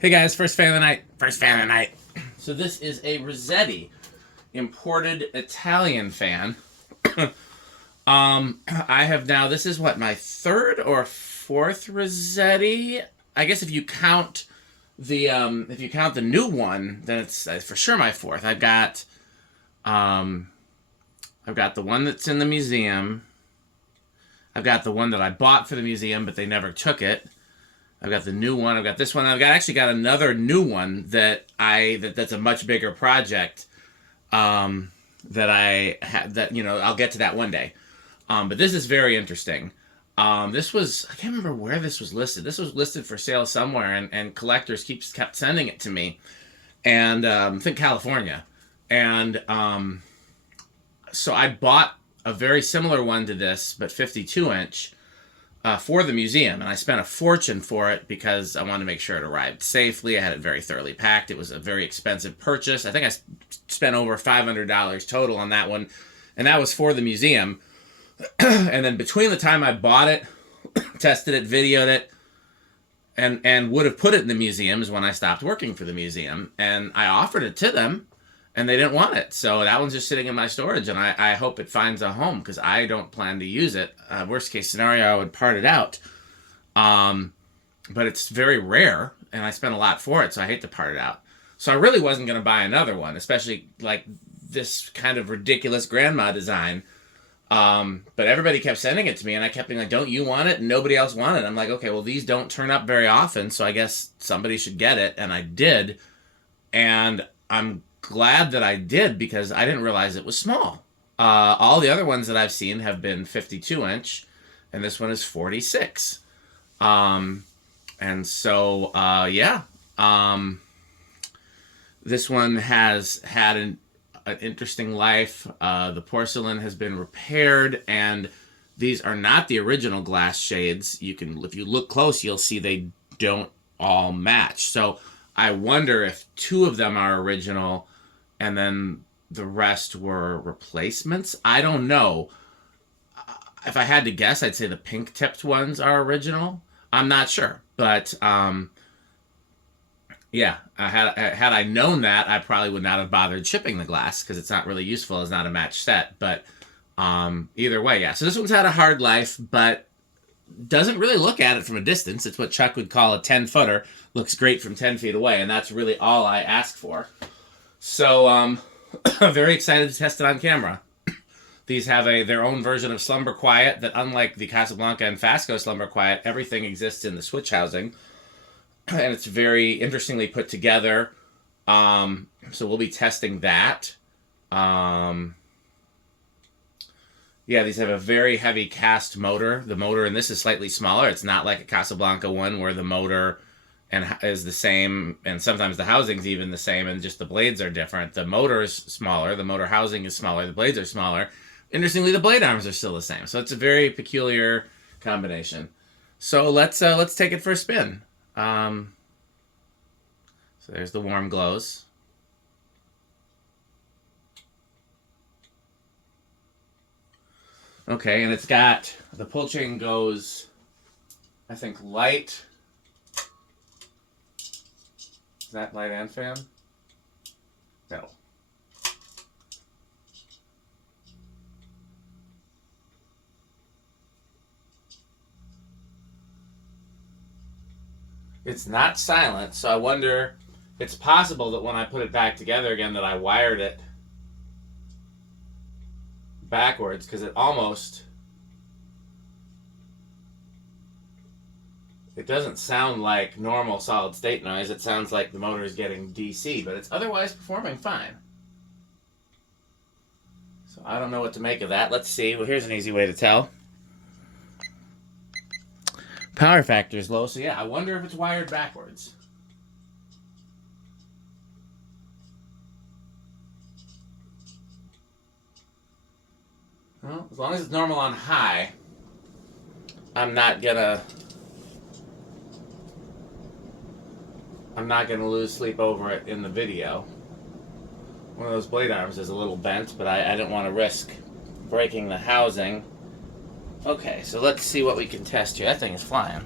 Hey guys, first fan of the night. First fan of the night. So this is a Razzetti imported Italian fan. I have now, this is what, my third or fourth Razzetti? I guess if you count the new one, then it's for sure my fourth. I've got the one that's in the museum. I've got the one that I bought for the museum, but they never took it. I've got the new one. I've got this one. Actually got another new one that's a much bigger project. I'll get to that one day. But this is very interesting. I can't remember where this was listed. This was listed for sale somewhere, and collectors kept sending it to me, and I think California, and so I bought a very similar one to this, but 52-inch. For the museum, and I spent a fortune for it because I wanted to make sure it arrived safely. I had it very thoroughly packed. It was a very expensive purchase. I think I spent over $500 total on that one, and that was for the museum. And then between the time I bought it, tested it, videoed it, and would have put it in the museum is when I stopped working for the museum, and I offered it to them, and they didn't want it. So that one's just sitting in my storage, and I hope it finds a home because I don't plan to use it. Worst case scenario, I would part it out. But it's very rare, and I spent a lot for it, so I hate to part it out. So I really wasn't going to buy another one, especially like this kind of ridiculous grandma design. But everybody kept sending it to me, and I kept being like, don't you want it? And nobody else wanted it. I'm like, okay, well, these don't turn up very often, so I guess somebody should get it, and I did. And I'm glad that I did because I didn't realize it was small. All the other ones that I've seen have been 52-inch, and this one is 46. And so, this one has had an interesting life. The porcelain has been repaired, and these are not the original glass shades. If you look close, you'll see they don't all match. So I wonder if two of them are original and then the rest were replacements. I don't know. If I had to guess, I'd say the pink tipped ones are original. I'm not sure, but had I known that, I probably would not have bothered shipping the glass because it's not really useful. It's not a match set. But either way, yeah. So this one's had a hard life, but doesn't really look at it from a distance. It's what Chuck would call a 10-footer. Looks great from 10 feet away, and that's really all I ask for. So I'm very excited to test it on camera. These have their own version of Slumber Quiet that, unlike the Casablanca and Fasco Slumber Quiet, everything exists in the switch housing. And it's very interestingly put together. So we'll be testing that. These have a very heavy cast motor. The motor in this is slightly smaller. It's not like a Casablanca one where the motor is the same, and sometimes the housing's even the same, and just the blades are different. The motor is smaller. The motor housing is smaller. The blades are smaller. Interestingly, the blade arms are still the same. So it's a very peculiar combination. So let's take it for a spin. So there's the warm glows. Okay, and it's got, the pull chain goes, I think, light. Is that light and fan? No. It's not silent, so I wonder, it's possible that when I put it back together again that I wired it backwards, because it doesn't sound like normal solid state noise. It sounds like the motor is getting DC, but it's otherwise performing fine. So I don't know what to make of that. Let's see. Well, here's an easy way to tell. Power factor is low, so yeah, I wonder if it's wired backwards. Well, as long as it's normal on high, I'm not gonna lose sleep over it in the video. One of those blade arms is a little bent, but I didn't want to risk breaking the housing. Okay, so let's see what we can test here. That thing is flying.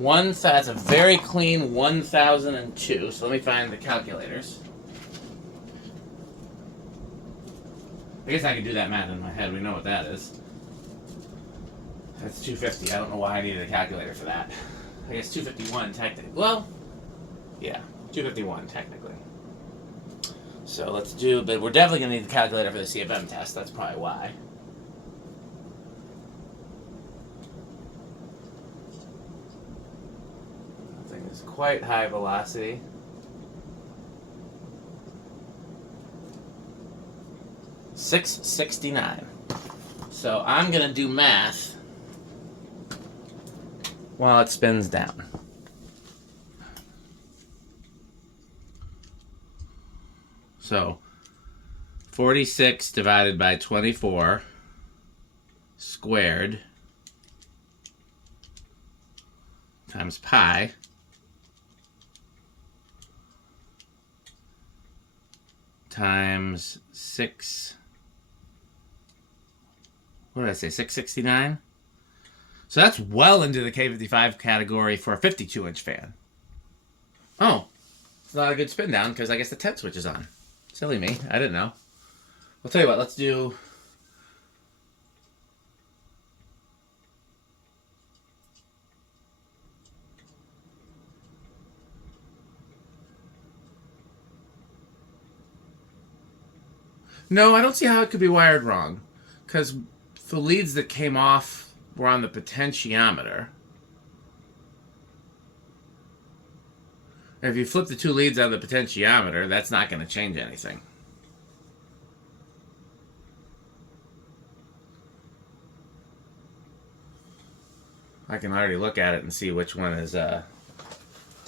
That's a very clean 1002. So let me find the calculators. I guess I can do that math in my head. We know what that is. That's 250. I don't know why I needed a calculator for that. I guess 251 technically. Well, yeah, 251 technically. So let's do, but we're definitely going to need the calculator for the CFM test. That's probably why. That thing is quite high velocity. $669. So I'm going to do math while it spins down. So 46 divided by 24 squared times pi times 6. What did I say? 669? So that's well into the K55 category for a 52-inch fan. Oh, it's not a good spin down because I guess the 10 switch is on. Silly me. I didn't know. I'll tell you what. Let's do... No, I don't see how it could be wired wrong. Because the leads that came off were on the potentiometer. If you flip the two leads out of the potentiometer, that's not going to change anything. I can already look at it and see which one is... Tell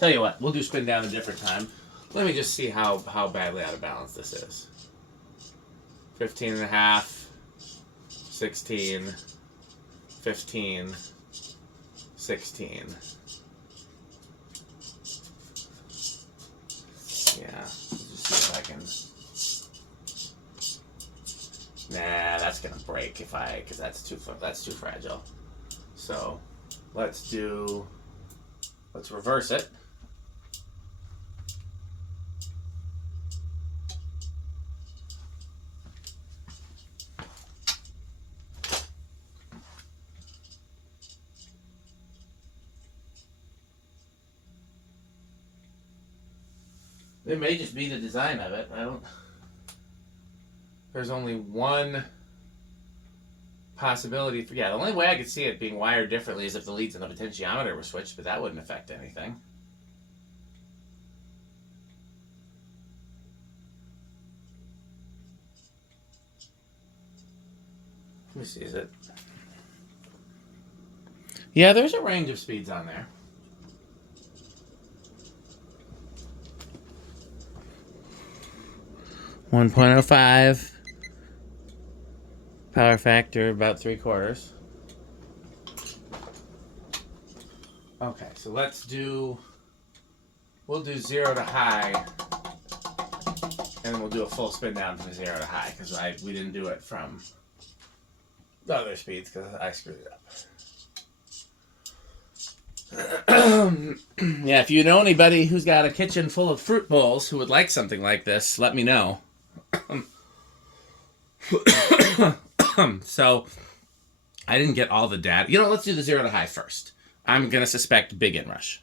you what, we'll do spin down a different time. Let me just see how badly out of balance this is. 15 and a half, 16, 15, 16. Yeah, let's just see if I can... Nah, that's gonna break because that's too fragile. So, let's reverse it. It may just be the design of it. There's only one possibility. The only way I could see it being wired differently is if the leads and the potentiometer were switched, but that wouldn't affect anything. Let me see, is it? Yeah, there's a range of speeds on there. .05 power factor, about 3/4. Okay, so we'll do 0 to high, and then we'll do a full spin down from 0 to high, because we didn't do it from the other speeds, because I screwed it up. Yeah, if you know anybody who's got a kitchen full of fruit bowls who would like something like this, let me know. So, I didn't get all the data. Let's do the 0 to high first. I'm going to suspect big inrush.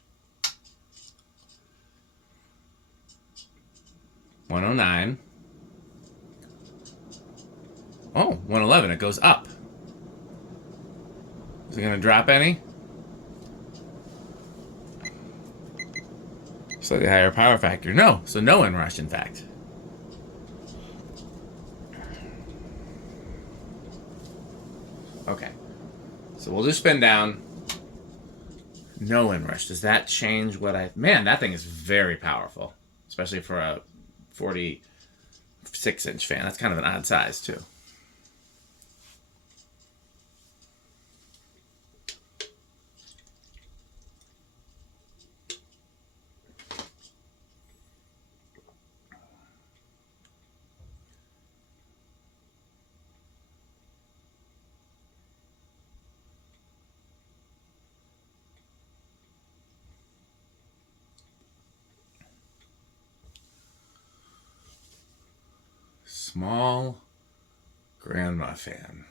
109. Oh, 111. It goes up. Is it going to drop any? Slightly higher power factor. No. So no inrush, in fact. Okay. So we'll do spin down. No inrush. Does that change what Man, that thing is very powerful. Especially for a 46-inch fan. That's kind of an odd size, too. Small grandma fan.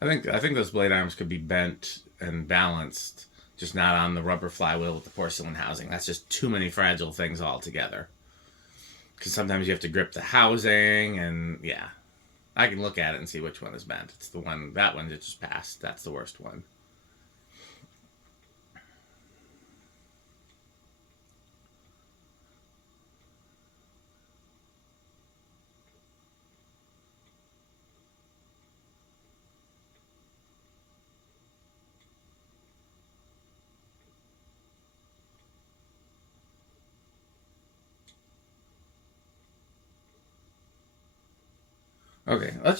I think those blade arms could be bent and balanced, just not on the rubber flywheel with the porcelain housing. That's just too many fragile things all together. Because sometimes you have to grip the housing, and yeah. I can look at it and see which one is bent. It's the one, that one that just passed. That's the worst one. Okay, I'm going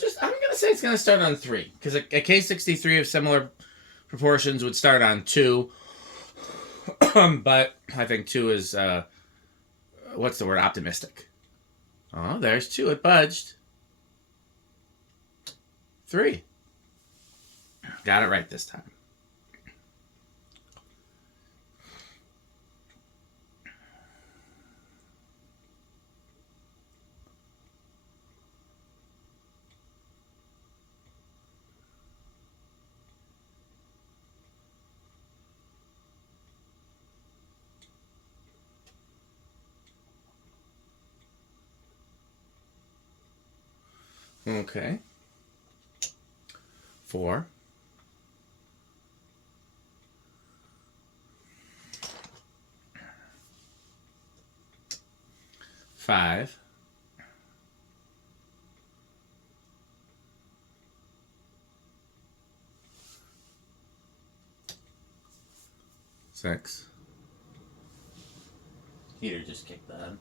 to say it's going to start on 3. Because a K63 of similar proportions would start on 2. But I think 2 is, what's the word? Optimistic. Oh, there's 2. It budged. 3. Got it right this time. Okay. 4. 5. 6. Heater just kicked on.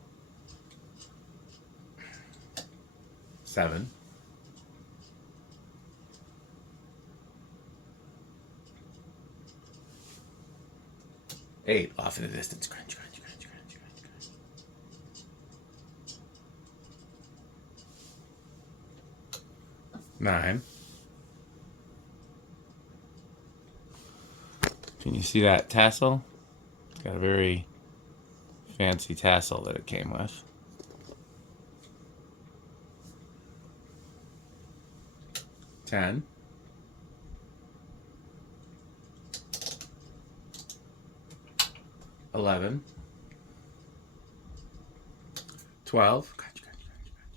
7. 8. Off in the distance. Crunch, crunch, crunch, crunch, crunch, crunch. 9. Can you see that tassel? It's got a very fancy tassel that it came with. 10. 11. 12.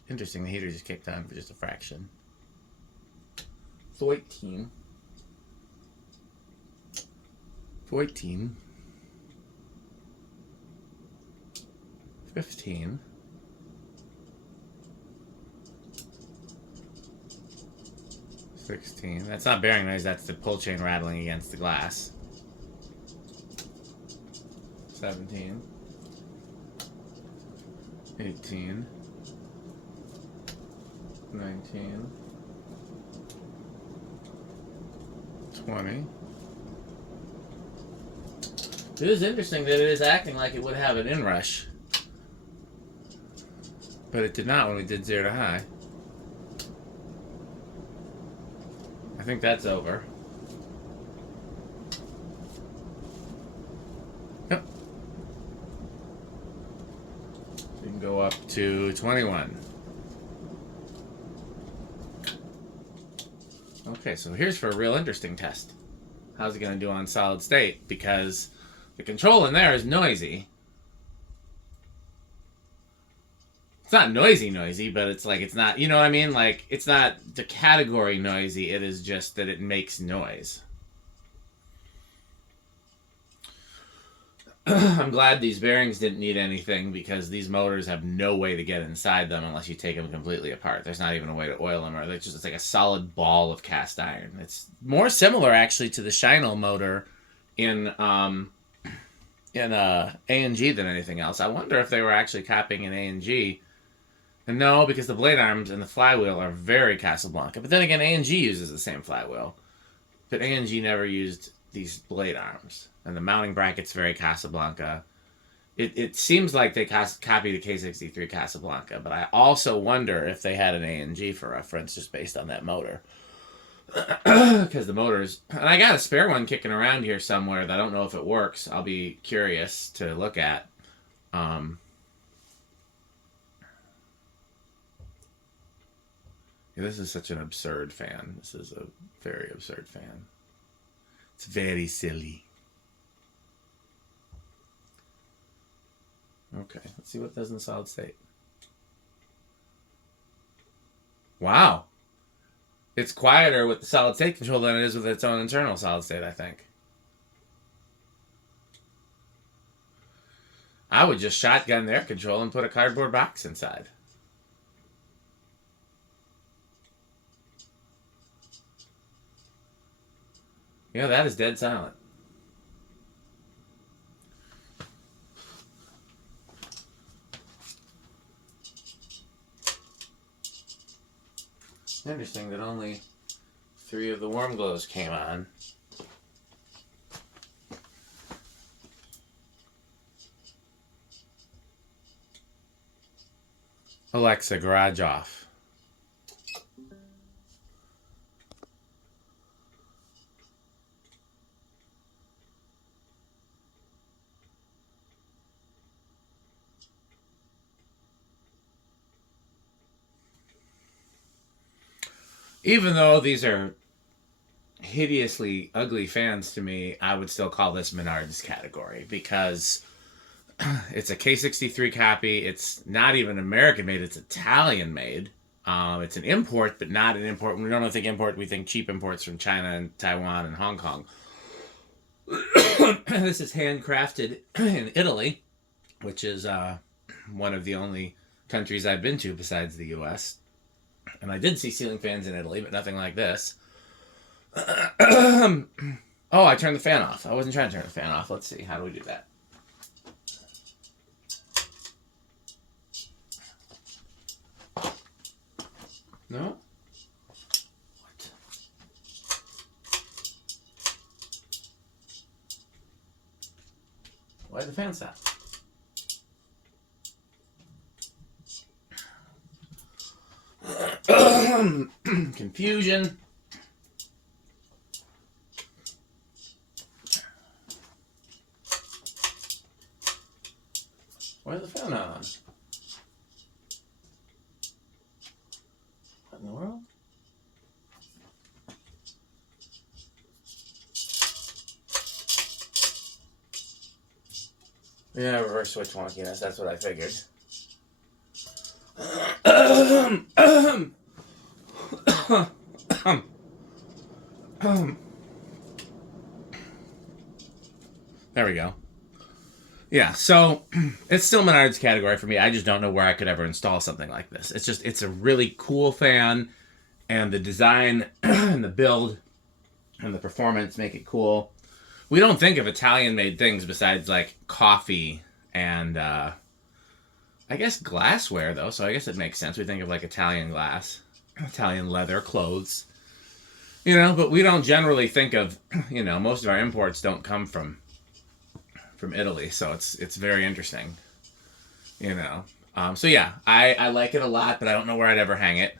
Interesting, the heater just kicked on for just a fraction. 13. 14. 15. 16. That's not bearing noise, that's the pull chain rattling against the glass. 17. 18. 19. 20. It is interesting that it is acting like it would have an inrush. But it did not when we did 0 to high. I think that's over. Yep. We can go up to 21. Okay, so here's for a real interesting test. How's it going to do on solid state? Because the control in there is noisy. It's not noisy, but it's like it's not, you know what I mean? Like, it's not the category noisy, it is just that it makes noise. I'm glad these bearings didn't need anything because these motors have no way to get inside them unless you take them completely apart. There's not even a way to oil them, or it's just, it's like a solid ball of cast iron. It's more similar actually to the Shino motor in A&G than anything else. I wonder if they were actually copying an A&G. And no, because the blade arms and the flywheel are very Casablanca. But then again, A&G uses the same flywheel. But A&G never used these blade arms. And the mounting bracket's very Casablanca. It seems like they copied the K63 Casablanca, but I also wonder if they had an A&G for reference just based on that motor. Because the motors... And I got a spare one kicking around here somewhere that I don't know if it works. I'll be curious to look at. This is such an absurd fan. This is a very absurd fan. It's very silly. Okay, let's see what it does in solid state. Wow. It's quieter with the solid state control than it is with its own internal solid state, I think. I would just shotgun their control and put a cardboard box inside. Yeah, that is dead silent. Interesting that only 3 of the warm glows came on. Alexa, garage off. Even though these are hideously ugly fans to me, I would still call this Menards category because it's a K63 copy. It's not even American made, it's Italian made. It's an import, but not an import. We don't think import, we think cheap imports from China and Taiwan and Hong Kong. This is handcrafted in Italy, which is one of the only countries I've been to besides the US. And I did see ceiling fans in Italy, but nothing like this. Oh, I turned the fan off. I wasn't trying to turn the fan off. Let's see. How do we do that? No? What? Why did the fan stop? Confusion. Why is the fan not on? What in the world? Yeah, reverse switch wonkiness. That's what I figured. There we go. Yeah, so it's still Menards category for me. I just don't know where I could ever install something like this. It's a really cool fan, and the design and the build and the performance make it cool. We don't think of Italian-made things besides like coffee and I guess glassware, though, so I guess it makes sense. We think of like Italian glass, Italian leather, clothes, but we don't generally think of, most of our imports don't come from Italy, so it's very interesting, So yeah, I like it a lot, but I don't know where I'd ever hang it.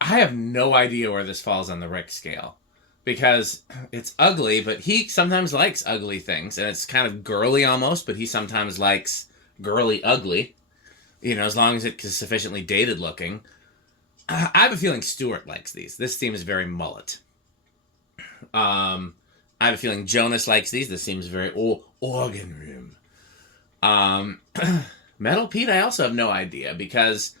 I have no idea where this falls on the Rick scale, because it's ugly, but he sometimes likes ugly things, and it's kind of girly almost, but he sometimes likes girly ugly, as long as it's sufficiently dated looking. I have a feeling Stuart likes these. This theme is very mullet. I have a feeling Jonas likes these. This seems very organ room. Metal Pete, I also have no idea, because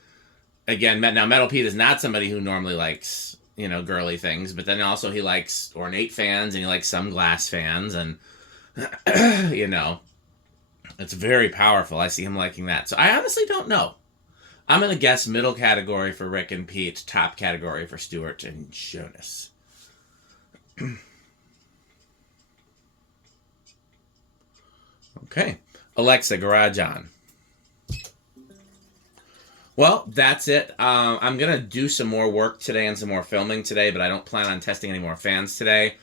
again, now Metal Pete is not somebody who normally likes, girly things, but then also he likes ornate fans and he likes some glass fans, and it's very powerful. I see him liking that. So I honestly don't know. I'm going to guess middle category for Rick and Pete, top category for Stuart and Jonas. Okay. Alexa, garage on. Well, that's it. I'm going to do some more work today and some more filming today, but I don't plan on testing any more fans today.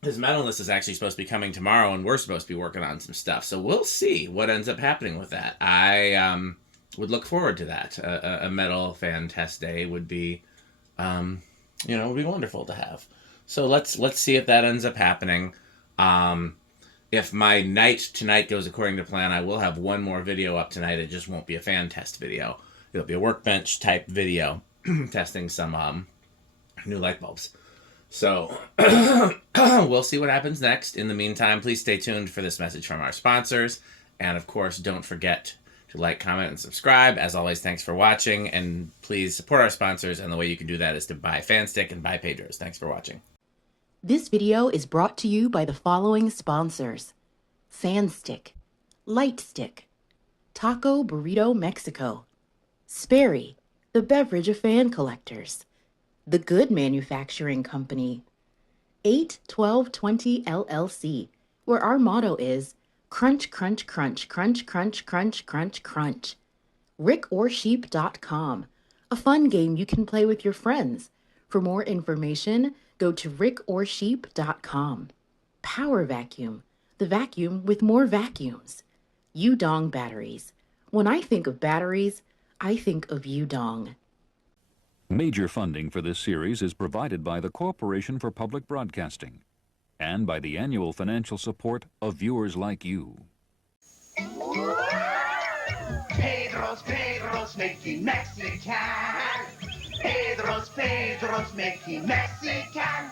His metalness is actually supposed to be coming tomorrow, and we're supposed to be working on some stuff. So we'll see what ends up happening with that. I would look forward to that. A metal fan test day would be, would be wonderful to have. So let's see if that ends up happening. if my night tonight goes according to plan, I will have one more video up tonight. It just won't be a fan test video. It'll be a workbench type video testing some new light bulbs. So we'll see what happens next. In the meantime, please stay tuned for this message from our sponsors. And of course, don't forget to like, comment, and subscribe. As always, thanks for watching. And please support our sponsors. And the way you can do that is to buy Fanstick and buy Pedros. Thanks for watching. This video is brought to you by the following sponsors: Fanstick, Lightstick, Taco Burrito Mexico, Sperry, the beverage of fan collectors, The Good Manufacturing Company, 81220 LLC, where our motto is crunch, crunch, crunch, crunch, crunch, crunch, crunch, crunch. rickorsheep.com, a fun game you can play with your friends. For more information, go to rickorsheep.com. Power Vacuum, the vacuum with more vacuums. Udong Batteries. When I think of batteries, I think of Udong. Major funding for this series is provided by the Corporation for Public Broadcasting and by the annual financial support of viewers like you. Pedro's making Mexican. Pedro's making Mexican.